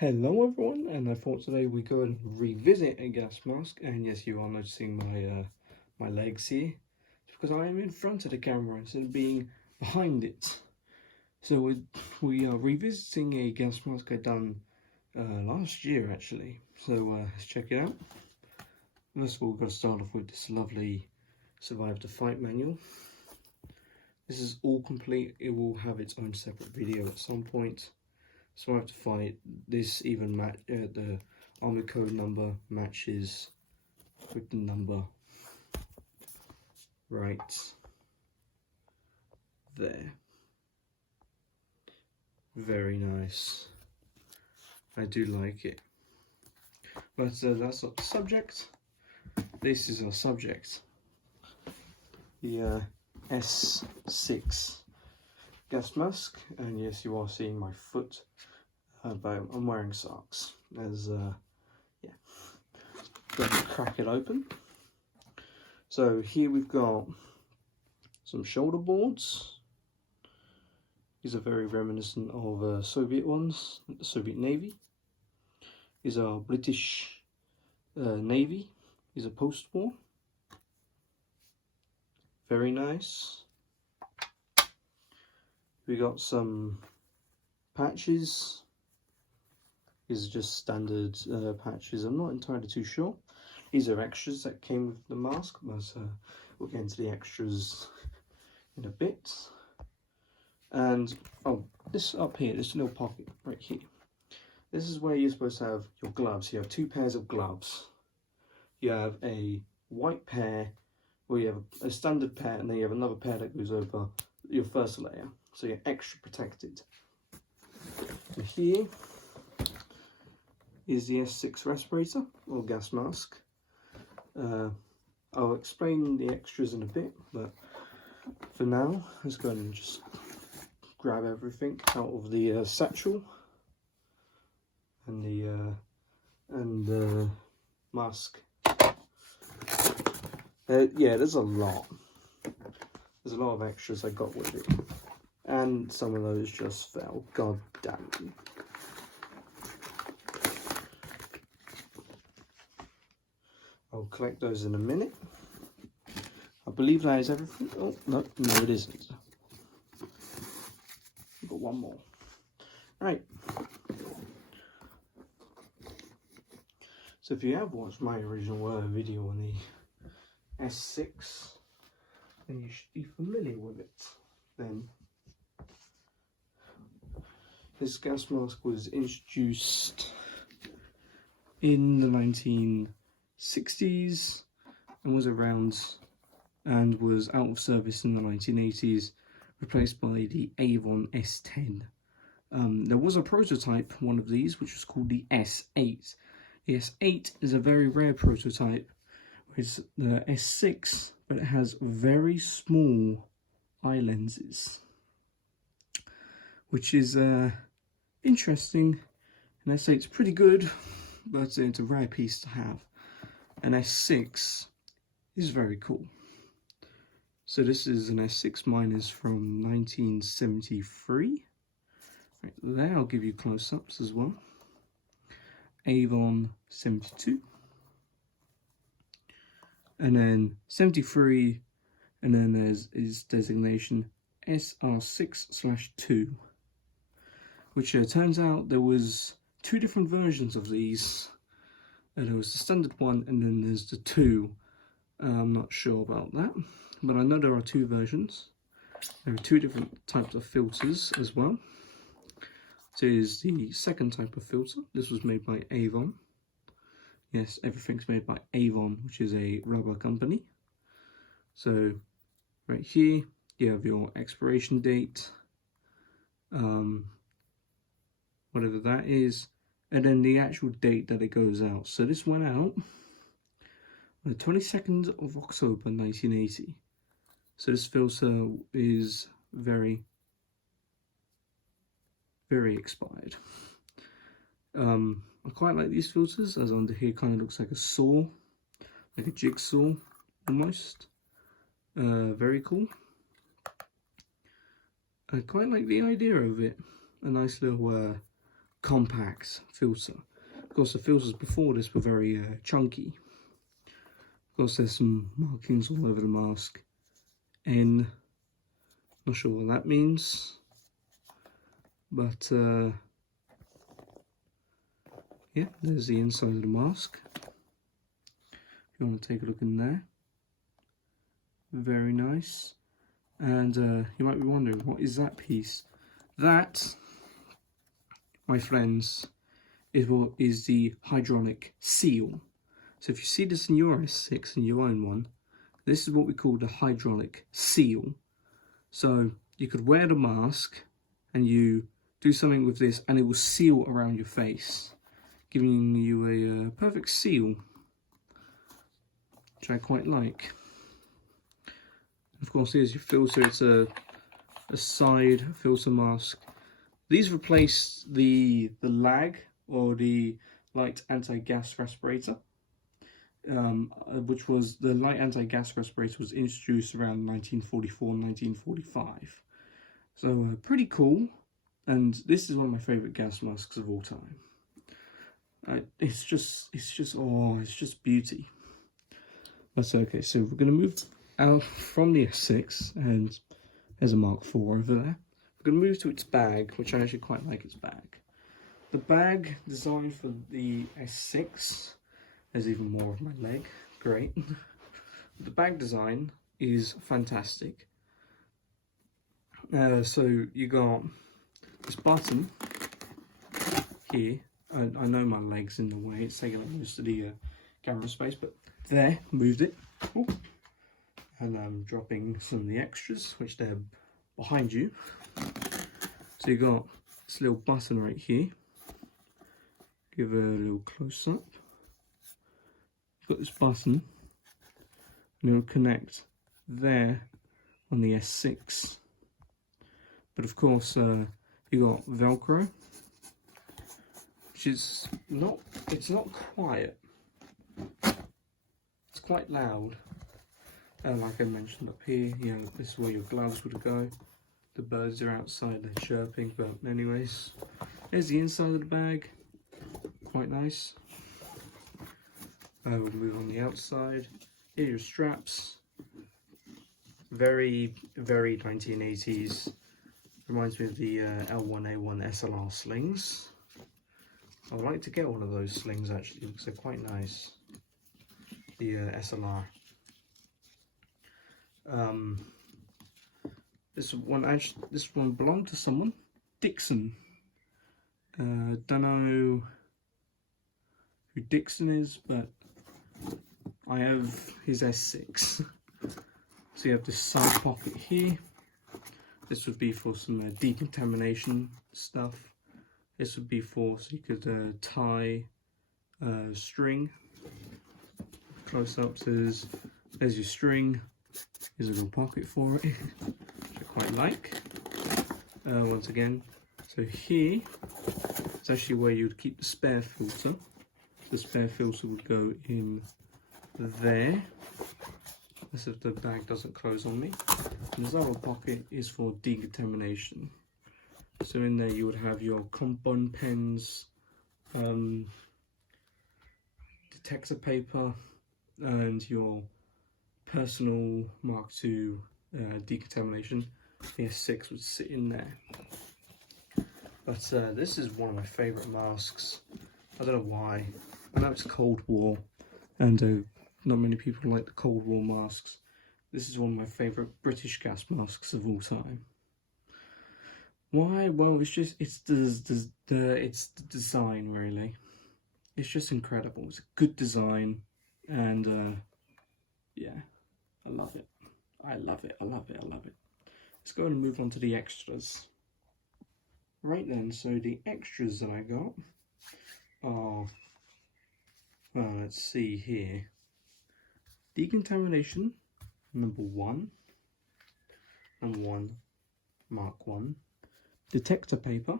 Hello everyone, and I thought today we go and revisit a gas mask. And yes, you are noticing my legs here. It's because I am in front of the camera instead of being behind it. So we are revisiting a gas mask I done last year actually. So let's check it out. First of all, we're going to start off with this lovely Survive the Fight manual. This is all complete. It will have its own separate video at some point. Survive the Fight. This even the army code number matches with the number right there. Very nice. I do like it. But that's not the subject. This is our subject. The S6 gas mask, and yes, you are seeing my foot. But I'm wearing socks. As yeah, going to crack it open. So here we've got some shoulder boards. These are very reminiscent of Soviet ones, the Soviet Navy. These are British Navy. These are post-war. Very nice. We got some patches. These are just standard patches. I'm not entirely too sure. These are extras that came with the mask, but we'll get into the extras in a bit. And oh, this up here, this little pocket right here. This is where you're supposed to have your gloves. You have two pairs of gloves. You have a white pair, where you have a standard pair, and then you have another pair that goes over your first layer, so you're extra protected. And here is the S6 respirator or gas mask. I'll explain the extras in a bit, but for now, let's go and just grab everything out of the satchel and the mask. Yeah, there's a lot. There's a lot of extras I got with it, and some of those just fell. God damn it. I'll collect those in a minute. I believe that is everything. Oh, no, it isn't. I've got one more. Right. So if you have watched my original video on the S6, then you should be familiar with it. Then this gas mask was introduced in the 1960s and was around and was out of service in the 1980s, replaced by the Avon S10. There was a prototype, one of these, which was called the S8. The S8 is a very rare prototype. It's the S6, but it has very small eye lenses, which is interesting. An S8 is pretty good, but it's a rare piece to have. An S6 is very cool. So this is an S6, mine is from 1973. Right there, I'll give you close-ups as well. Avon 72. And then 73, and then there's his designation SR6/2, which turns out there was two different versions of these. There was the standard one, and then there's the 2. I'm not sure about that, but I know there are 2 versions. There are 2 different types of filters as well. So here's the second type of filter. This was made by Avon. Yes, everything's made by Avon, which is a rubber company. So right here, you have your expiration date, whatever that is, and then the actual date that it goes out. So this went out on the 22nd of October 1980. So this filter is very, very expired. I quite like these filters, as under here kind of looks like a saw, like a jigsaw almost. Very cool. I quite like the idea of it. A nice little compact filter. Of course, the filters before this were very chunky. Of course, there's some markings all over the mask. N, not sure what that means, but yeah, there's the inside of the mask. If you want to take a look in there, very nice. And you might be wondering, what is that piece? That, my friends, is what is the hydraulic seal. So if you see this in your S6 and you own one, this is what we call the hydraulic seal. So you could wear the mask and you do something with this and it will seal around your face, giving you a perfect seal, which I quite like. Of course, here's your filter. It's a side filter mask. These replace the lag or the light anti-gas respirator, which was the light anti-gas respirator was introduced around 1944, 1945. So pretty cool. And this is one of my favorite gas masks of all time. It's just beauty. That's okay. So we're gonna move out from the S6, and there's a Mark IV over there. We're going to move to its bag, which I actually quite like its bag. The bag designed for the S6, there's even more of my leg, great. The bag design is fantastic. So you got this button here. I know my leg's in the way, it's taking up most of the camera space, but there, moved it. Ooh. And I'm dropping some of the extras, which they're behind you. So you got this little button right here. Give it a little close up. You've got this button, and it'll connect there on the S6. But of course, you got Velcro, which is it's not quiet. It's quite loud. Like I mentioned up here, you know, this is where your gloves would go. The birds are outside, they're chirping, but anyways, there's the inside of the bag, quite nice. We'll move on the outside. Here are your straps, very, very 1980s, reminds me of the L1A1 SLR slings. I would like to get one of those slings actually, because they're quite nice, the SLR. This one belonged to someone, Dixon. Don't know who Dixon is, but I have his S6. So you have this side pocket here. This would be for some decontamination stuff. This would be for so you could tie string. Close up, there's your string. Here's a little pocket for it, which I quite like. Once again, so here it's actually where you would keep the spare filter. The spare filter would go in there. This if the bag doesn't close on me. And this other pocket is for decontamination. So in there you would have your compound pens, detector paper, and your personal Mark II decontamination. The S6 would sit in there. But this is one of my favourite masks. I don't know why. I know it's Cold War, and not many people like the Cold War masks. This is one of my favourite British gas masks of all time. Why? Well, it's the design really. It's just incredible. It's a good design, and yeah, I love it. I love it. I love it. I love it. Let's go and move on to the extras. Right then, so the extras that I got are, well, let's see here. Decontamination number 1 and 1 Mark 1. Detector paper.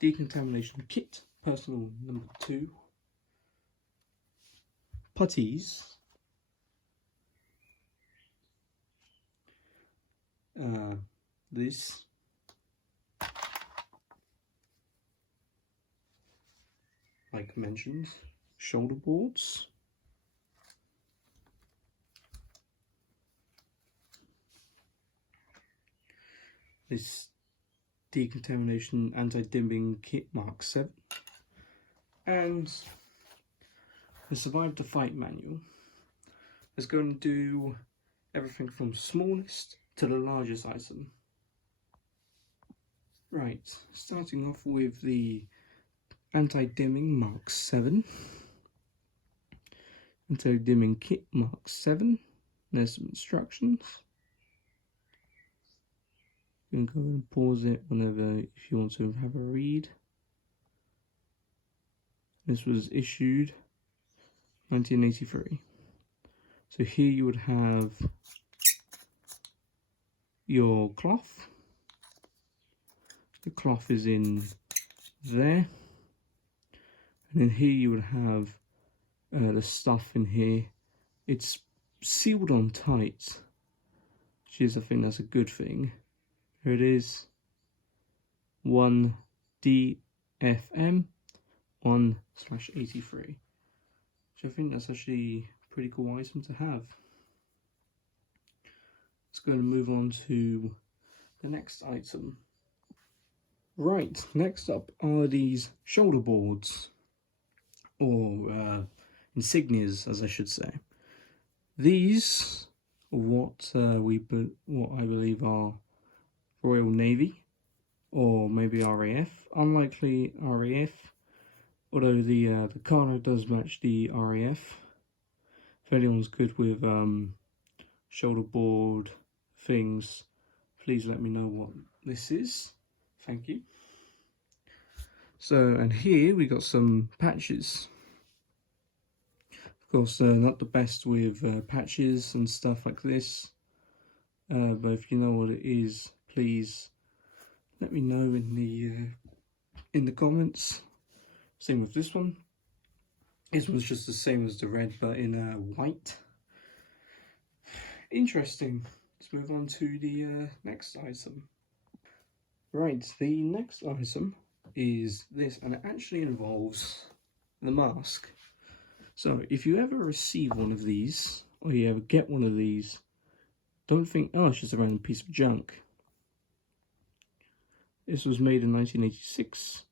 Decontamination kit, personal number 2. Putties. This like I mentioned, shoulder boards. This Decontamination Anti-Dimming Kit Mark 7. And the Survive the Fight manual is going to do everything from smallest to the largest item. Right, starting off with the Anti-Dimming Mark 7. Anti-Dimming Kit Mark 7. There's some instructions. You can go and pause it whenever if you want to have a read. This was issued 1983. So here you would have your cloth. The cloth is in there. And then here you would have the stuff in here. It's sealed on tight, which is, I think that's a good thing. Here it is, 1 DFM 1/83, which I think that's actually a pretty cool item to have. Let's go and move on to the next item. Right, next up are these shoulder boards, or insignias, as I should say. These are what I believe are Royal Navy, or maybe RAF. Unlikely RAF, although the colour does match the RAF. If anyone's good with shoulder board things, please let me know what this is. Thank you. So, and here we got some patches. Of course, not the best with patches and stuff like this, but if you know what it is, please let me know in the comments. Same with this one. This one's just the same as the red, but in white. Interesting. Let's move on to the next item. Right, the next item is this, and it actually involves the mask. So if you ever receive one of these, or you ever get one of these, don't think, oh, it's just a random piece of junk. This was made in 1986,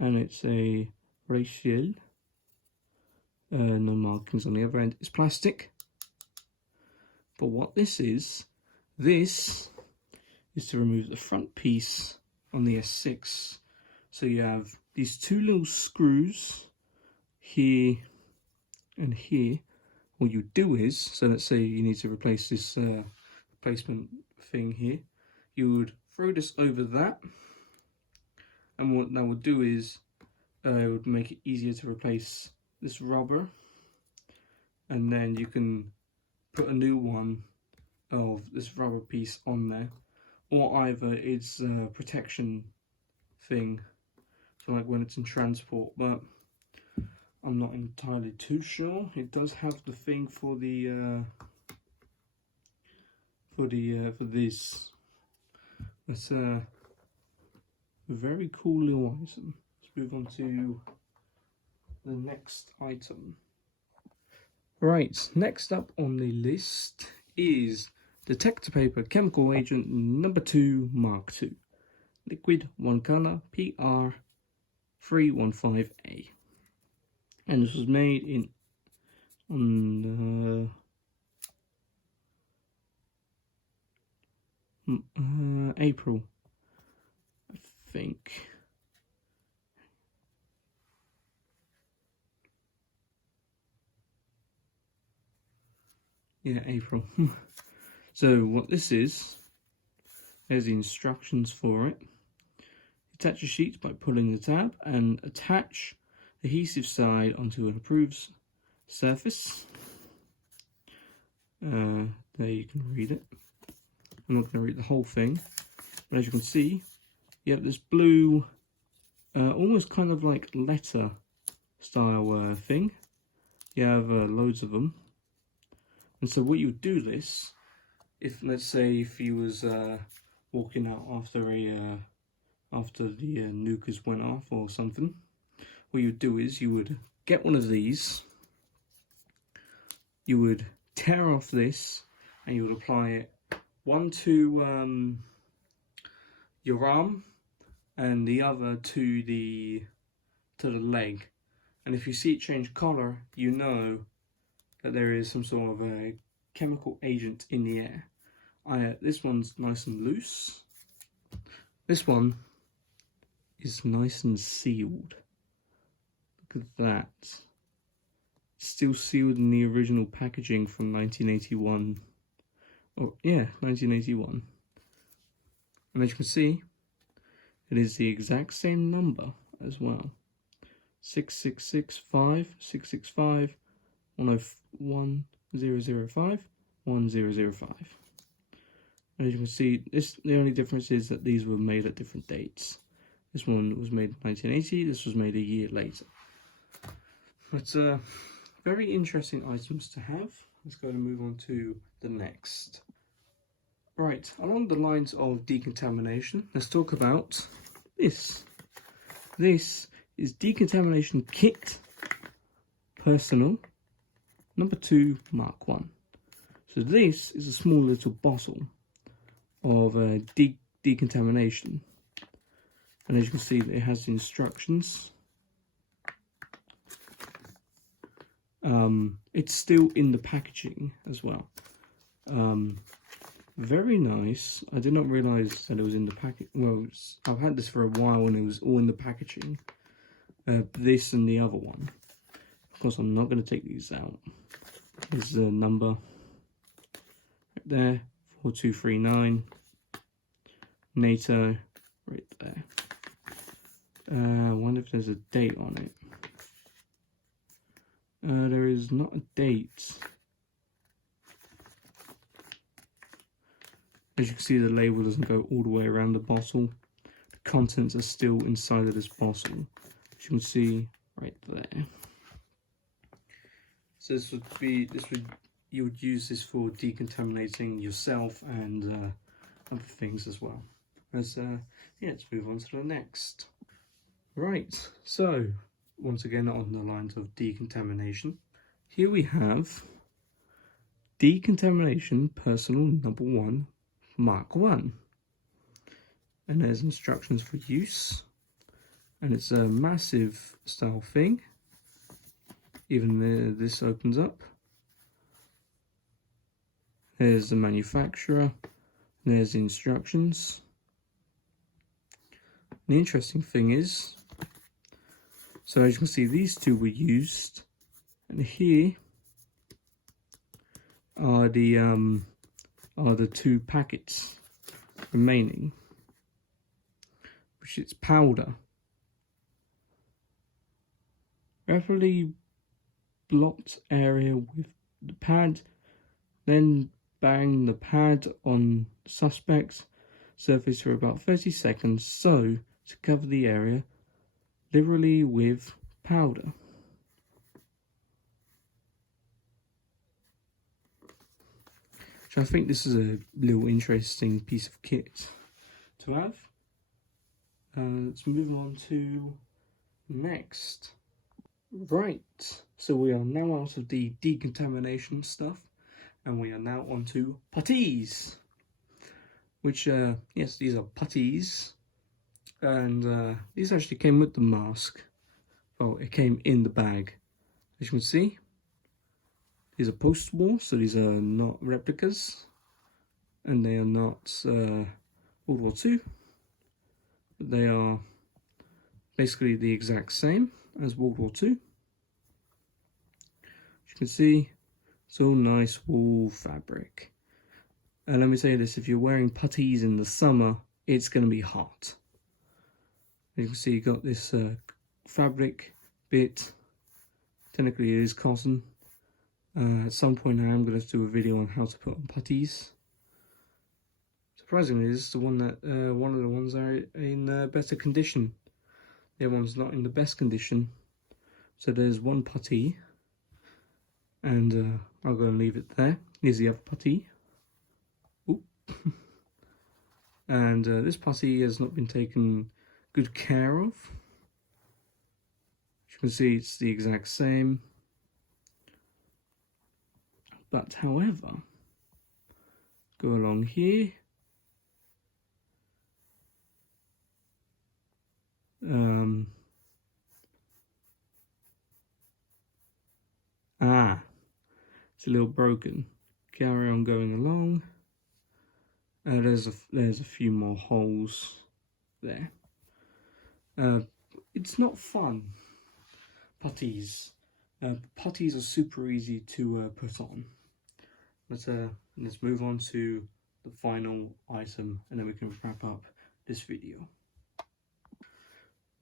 and it's a Rachel. No markings on the other end. It's plastic. But what this is to remove the front piece on the S6. So you have these two little screws here and here. What you do is, so let's say you need to replace this replacement thing here, you would throw this over that, and what that would do is it would make it easier to replace this rubber, and then you can put a new one of this rubber piece on there, or either it's a protection thing, so like when it's in transport, but I'm not entirely too sure. It does have the thing for the for this. That's a very cool little item. Let's move on to the next item. Right, next up on the list is Detector Paper Chemical Agent No. 2 Mark II. Liquid 1 color PR315A. And this was made in April, I think. Yeah, April. So what this is, there's the instructions for it. Attach a sheet by pulling the tab and attach the adhesive side onto an approved surface. There you can read it. I'm not going to read the whole thing, but as you can see, you have this blue, almost kind of like letter style thing. You have loads of them. And so what you would do this, if let's say if you was walking out after the nuke has went off or something, what what you'd do is you would get one of these, you would tear off this, and you would apply it one to your arm and the other to the leg. And if you see it change colour, you know that there is some sort of a chemical agent in the air. This one's nice and loose. This one is nice and sealed. Look at that. Still sealed in the original packaging from 1981. Oh yeah, 1981. And as you can see, it is the exact same number as well. 6665 665 1005 1005. As you can see, the only difference is that these were made at different dates. This one was made in 1980, this was made a year later. But very interesting items to have. Let's go and move on to the next. Right, along the lines of decontamination, let's talk about this. This is Decontamination Kit Personal No2 MK1. So this is a small little bottle of decontamination, and as you can see, it has the instructions. It's still in the packaging as well. Very nice. I did not realise that it was in the package. Well, I've had this for a while and it was all in the packaging. This and the other one. Of course, I'm not going to take these out. Here's the number right there, 4239. NATO right there. I wonder if there's a date on it. There is not a date. As you can see, the label doesn't go all the way around the bottle. The contents are still inside of this bottle, as you can see right there. So you would use this for decontaminating yourself and other things as well. Yeah, let's move on to the next. Right, so once again on the lines of decontamination, here we have Decontamination Personal No. MK1, and there's instructions for use, and it's a massive style thing. Even this opens up. There's the manufacturer, there's the instructions. The interesting thing is, so as you can see, these two were used, and here are the two packets remaining, which is powder. Rapidly blocked area with the pad, then bang the pad on suspect's surface for about 30 seconds, so to cover the area liberally with powder. So I think this is a little interesting piece of kit to have. Let's move on to next. Right, so we are now out of the decontamination stuff, and we are now on to putties. Which, yes, these are putties. And these actually came with the mask. Oh, it came in the bag. As you can see, these are post-war, so these are not replicas, and they are not World War II. But they are basically the exact same as World War II. As you can see, it's all nice wool fabric. And let me tell you this, if you're wearing putties in the summer, it's going to be hot. As you can see, you got this fabric bit. Technically it is cotton. At some point I am going to do a video on how to put on putties. Surprisingly, this is the one that one of the ones that are in better condition. The other one's not in the best condition. So there's one putty, and I'll go and leave it there. Here's the other putty. Oop. And this putty has not been taken good care of. As you can see, it's the exact same. But however, go along here. It's a little broken. Carry on going along. There's a few more holes there. It's not fun. Putties. Putties are super easy to put on. Let's move on to the final item, and then we can wrap up this video.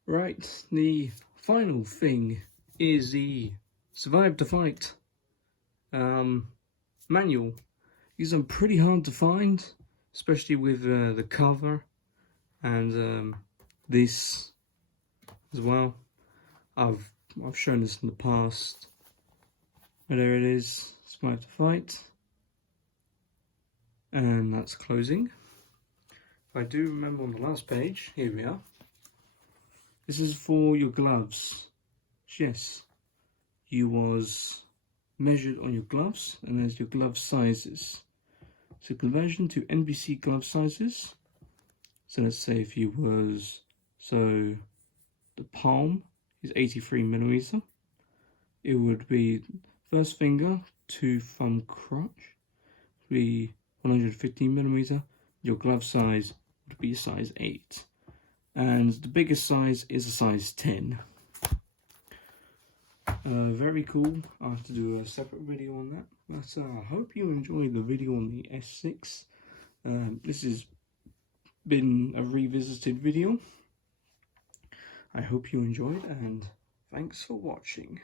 Right, the final thing is the Survive the Fight manual. These are pretty hard to find, especially with the cover and this as well. I've shown this in the past. But there it is, Survive the Fight, and that's closing. If I do remember on the last page, here we are. This is for your gloves. Yes, you was measured on your gloves, and there's your glove sizes. So conversion to NBC glove sizes. So let's say if you was, so the palm is 83 millimeter. It would be first finger to thumb crotch would be 150 millimeter. Your glove size would be size 8, and the biggest size is a size 10. Very cool. I'll have to do a separate video on that. But I hope you enjoyed the video on the S6. This has been a revisited video. I hope you enjoyed, and thanks for watching.